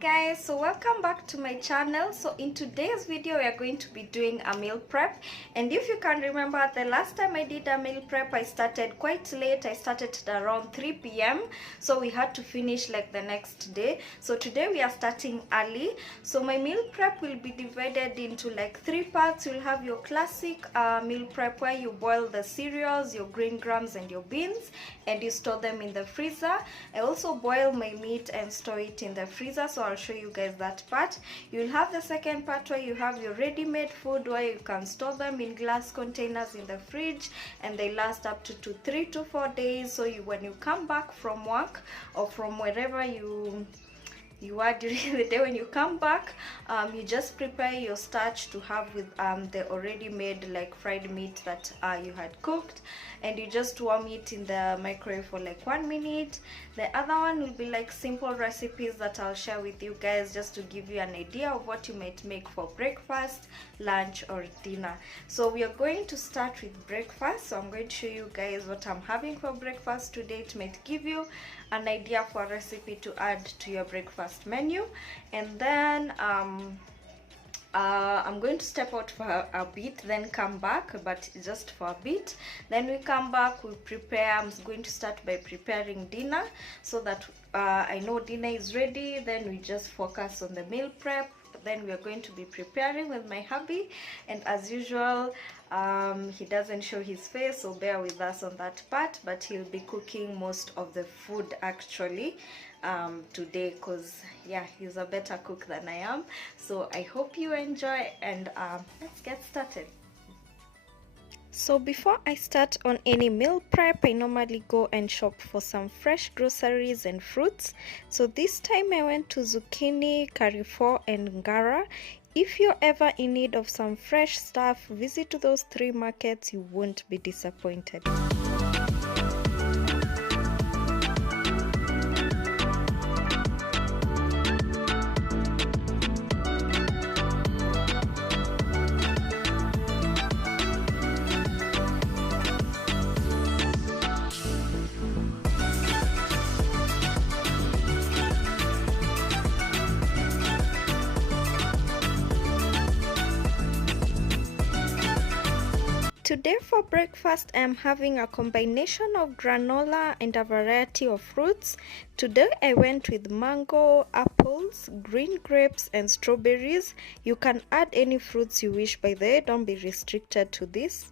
guys, so welcome back to my channel. So in today's video we are going to be doing a meal prep, and if you can remember, the last time I did a meal prep I started quite late. I started at around 3 p.m. so we had to finish like the next day. So today we are starting early. So my meal prep will be divided into like 3 parts. You'll have your classic meal prep where you boil the cereals, your green grams and your beans, and you store them in the freezer. I also boil my meat and store it in the freezer, so I'll show you guys that part. You'll have the second part where you have your ready-made food where you can store them in glass containers in the fridge, and they last up to 3 to 4 days. So when you come back from work or from wherever you are during the day, when you come back, you just prepare your starch to have with the already made like fried meat that you had cooked, and you just warm it in the microwave for like 1 minute. The other one will be like simple recipes that I'll share with you guys just to give you an idea of what you might make for breakfast, lunch or dinner. So we are going to start with breakfast. So I'm going to show you guys what I'm having for breakfast today. It might give you an idea for a recipe to add to your breakfast menu. And then I'm going to step out for a bit, then come back, but just for a bit. Then we come back, we prepare. I'm going to start by preparing dinner so that I know dinner is ready. Then we just focus on the meal prep. Then we are going to be preparing with my hubby, and as usual he doesn't show his face, so bear with us on that part, but he'll be cooking most of the food actually today, because yeah, he's a better cook than I am. So I hope you enjoy, and let's get started. So before I start on any meal prep, I normally go and shop for some fresh groceries and fruits. So this time I went to Zucchini, Carrefour and Ngara. If you're ever in need of some fresh stuff, visit those 3 markets. You won't be disappointed. Today for breakfast I'm having a combination of granola and a variety of fruits. Today I went with mango, apples, green grapes and strawberries. You can add any fruits you wish, by the way, don't be restricted to this.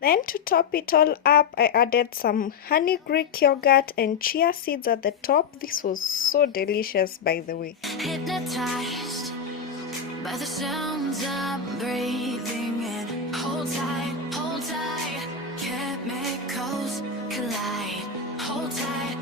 Then to top it all up, I added some honey Greek yogurt and chia seeds at the top. This was so delicious, by the way. Hypnotized by the sounds I'm breathing in. Hold tight, chemicals collide. Hold tight,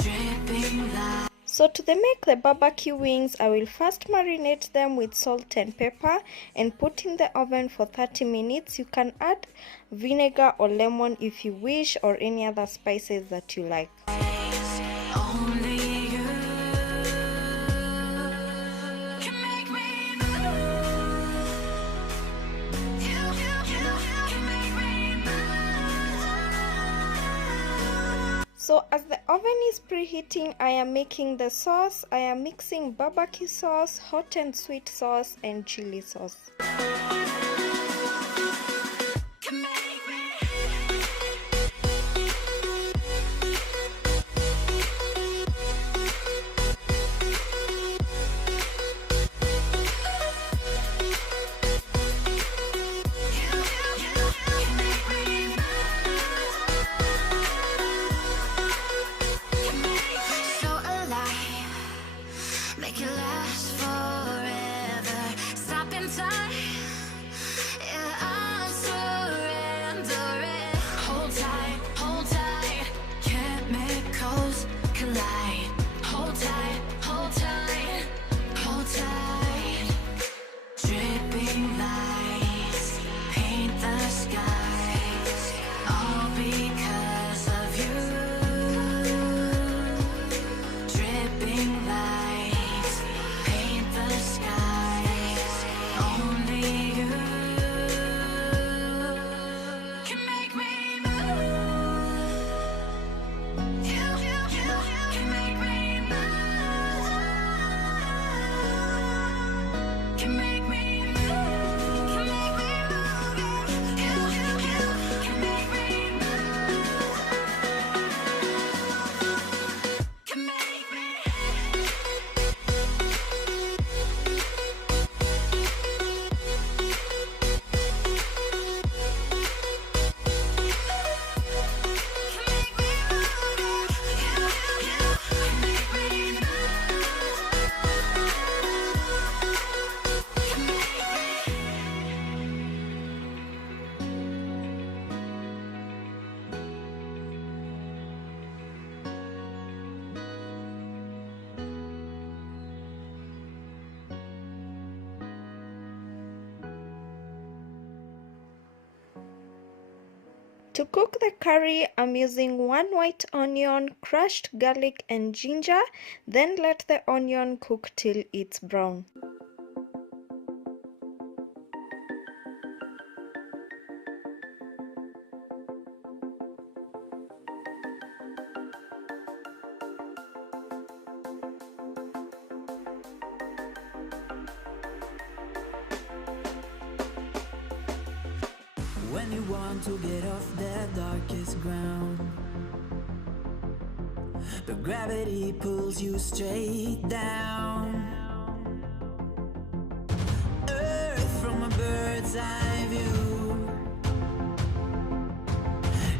dripping light. So to make the barbecue wings, I will first marinate them with salt and pepper and put in the oven for 30 minutes. You can add vinegar or lemon if you wish, or any other spices that you like. So as the oven is preheating, I am making the sauce. I am mixing barbecue sauce, hot and sweet sauce and chili sauce. Make it last forever. Stop in time. To cook the curry, I'm using 1 white onion, crushed garlic and ginger, then let the onion cook till it's brown. When you want to get off the darkest ground, but gravity pulls you straight down. Earth from a bird's eye view.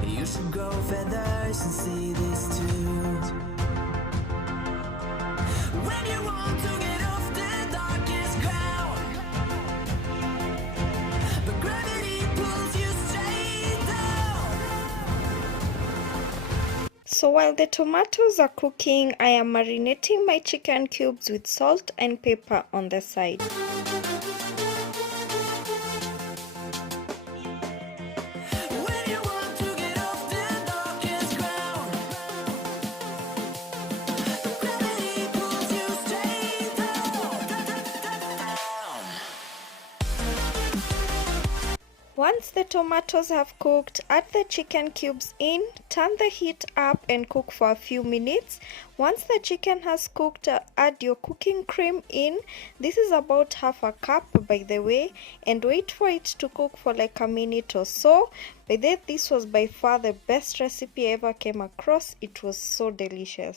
You should grow feathers and see this too. When you want to get off the darkest ground, but gravity pulls you straight down. So while the tomatoes are cooking, I am marinating my chicken cubes with salt and pepper on the side. When you want to get off the darkest ground, but gravity pulls you straight down. Once the tomatoes have cooked, add the chicken cubes in, turn the heat up and cook for a few minutes. Once the chicken has cooked, add your cooking cream in. This is about half a cup, by the way, and wait for it to cook for like a minute or so. By the way, this was by far the best recipe I ever came across. It was so delicious.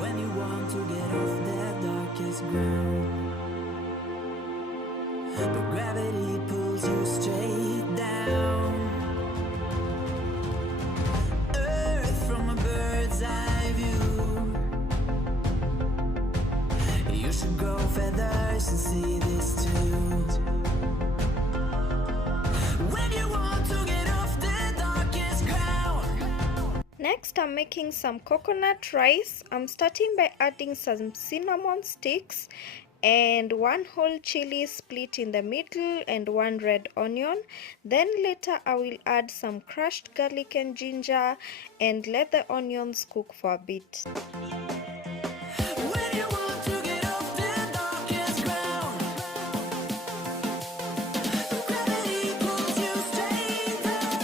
When you want to get off the darkest ground, but gravity pulls you straight down. Earth from a bird's eye view. You should grow feathers and see this too. When you want to get off the darkest ground. Next, I'm making some coconut rice. I'm starting by adding some cinnamon sticks and 1 whole chili split in the middle and 1 red onion. Then later I will add some crushed garlic and ginger and let the onions cook for a bit. When you want to get off the darkest ground, gravity pulls you straight down.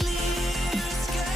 Clear sky.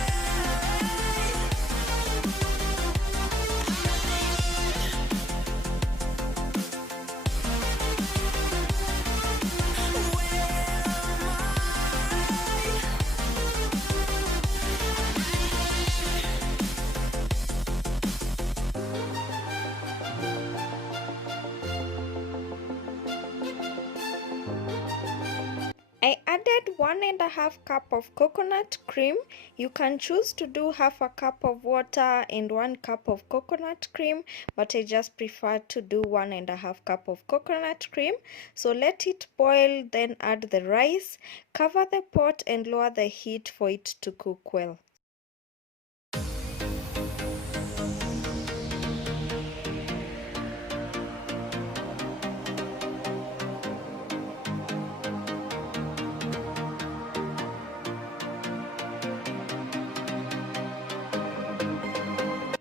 I added 1.5 cup of coconut cream. You can choose to do half a cup of water and 1 cup of coconut cream, but I just prefer to do 1.5 cup of coconut cream. So let it boil, then add the rice, cover the pot and lower the heat for it to cook well.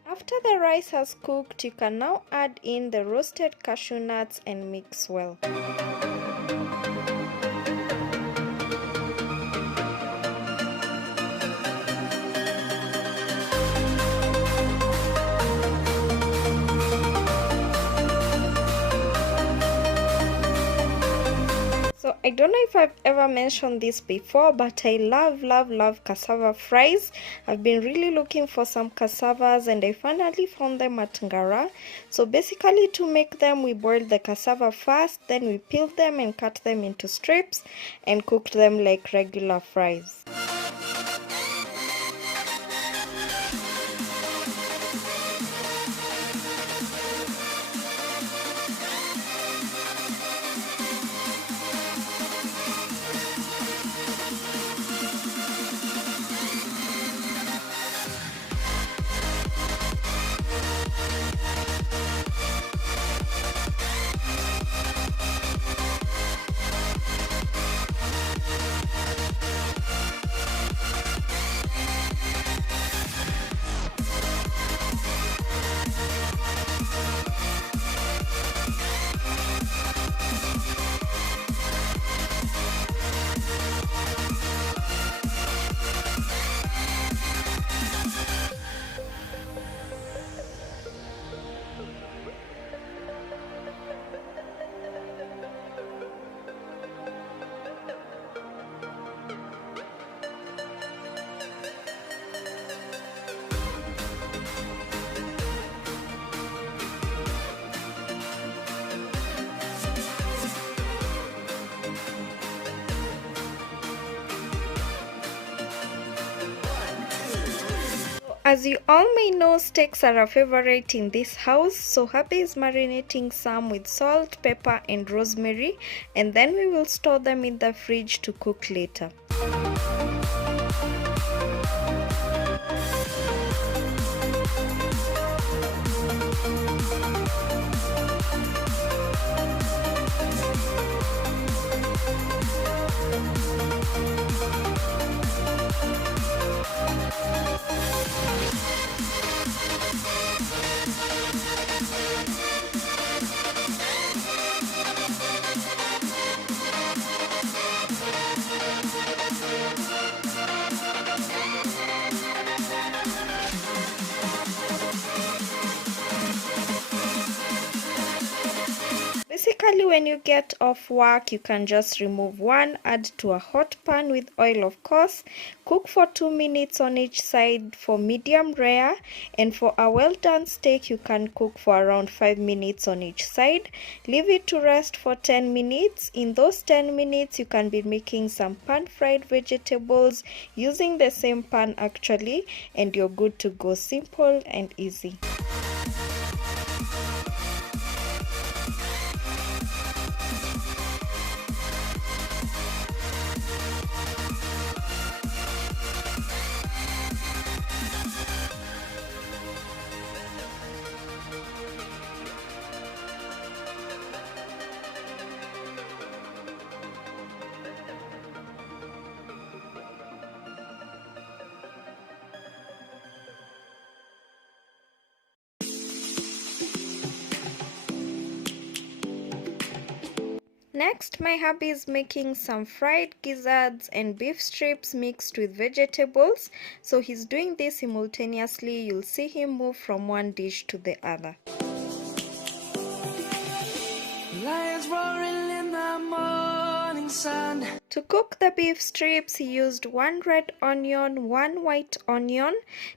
After the rice has cooked, you can now add in the roasted cashew nuts and mix well. So I don't know if I've ever mentioned this before, but I love cassava fries. I've been really looking for some cassavas and I finally found them at Ngara. So basically to make them, we boil the cassava first, then we peel them and cut them into strips and cook them like regular fries. As you all may know, steaks are a favorite in this house, so hubby is marinating some with salt, pepper and rosemary, and then we will store them in the fridge to cook later. Basically, when you get off work, you can just remove one, add to a hot pan with oil of course, cook for 2 minutes on each side for medium rare, and for a well done steak you can cook for around 5 minutes on each side. Leave it to rest for 10 minutes. In those 10 minutes you can be making some pan fried vegetables using the same pan actually, and you're good to go. Simple and easy. Next, my hubby is making some fried gizzards and beef strips mixed with vegetables. So he's doing this simultaneously. You'll see him move from one dish to the other. Lions roaring in the morning sun. To cook the beef strips, he used 1 red onion, 1 white onion.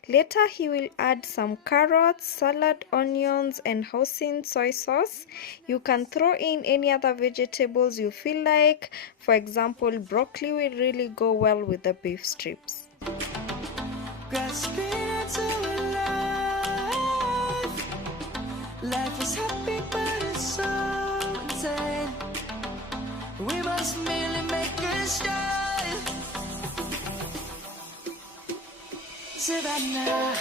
Later, he will add some carrots, salad onions, and hoisin soy sauce. You can throw in any other vegetables you feel like. For example, broccoli will really go well with the beef strips. Grasping into life. Life is happy, but it's so insane. We must merely make a start. Savannah,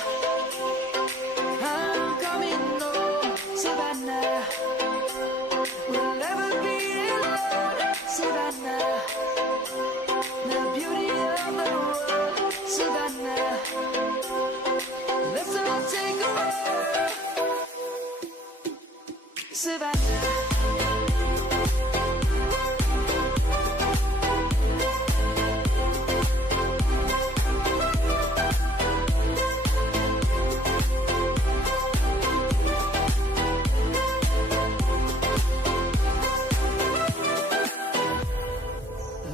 I'm coming home. Savannah, we'll never be alone. Savannah, the beauty of the world. Savannah, let's all take a walk. Savannah.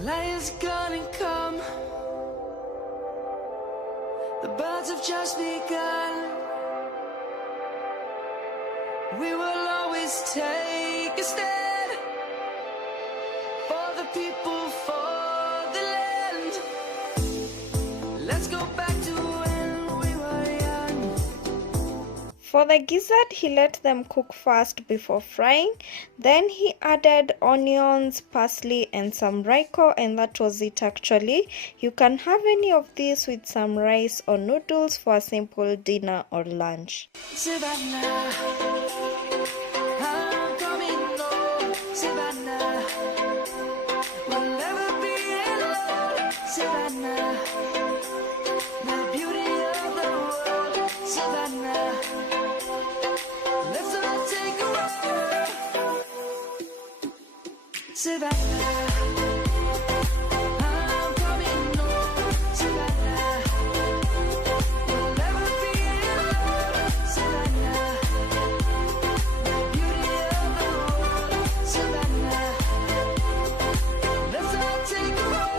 Lions gonna come. The birds have just begun. We will always take a stand for the people, for the land. Let's go back to when we were young. For the gizzard, he let them cook first before frying. Then he added onions, parsley and some raiko, and that was it actually. You can have any of this with some rice or noodles for a simple dinner or lunch. Savannah, I'm coming home. Savannah, we'll never be alone. Savannah, the beauty of the world. Savannah, let's all take a walk. Savannah, I'm coming home. Savannah, we'll never be alone. Savannah, the beauty of the world. Savannah, let's all take a walk.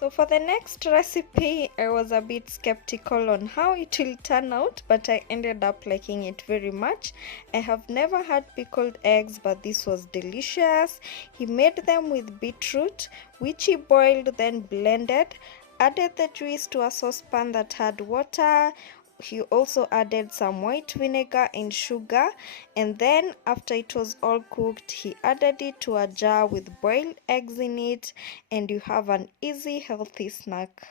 So for the next recipe, I was a bit skeptical on how it will turn out, but I ended up liking it very much. I have never had pickled eggs, but this was delicious. He made them with beetroot, which he boiled then blended, added the juice to a saucepan that had water. He also added some white vinegar and sugar, and then after it was all cooked, he added it to a jar with boiled eggs in it, and you have an easy, healthy snack.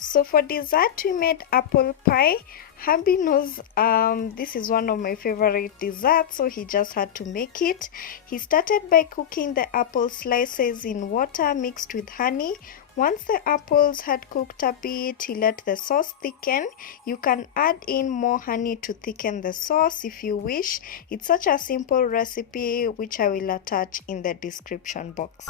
So for dessert, we made apple pie. Hubby knows this is one of my favorite desserts, so he just had to make it. He started by cooking the apple slices in water mixed with honey. Once the apples had cooked a bit, he let the sauce thicken. You can add in more honey to thicken the sauce if you wish. It's such a simple recipe, which I will attach in the description box.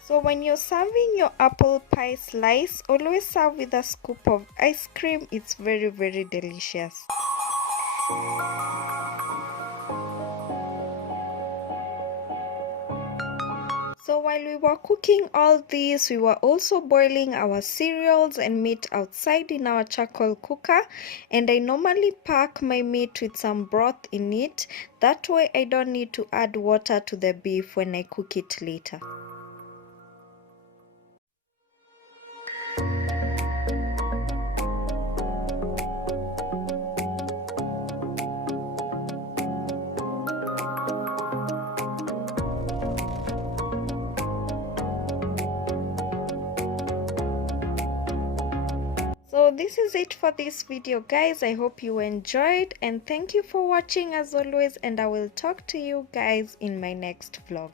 So when you're serving your apple pie slice, always serve with a scoop of ice cream. It's very, very delicious. So while we were cooking all this, we were also boiling our cereals and meat outside in our charcoal cooker, and I normally pack my meat with some broth in it. That way I don't need to add water to the beef when I cook it later. So this is it for this video, guys. I hope you enjoyed, and thank you for watching as always, and I will talk to you guys in my next vlog.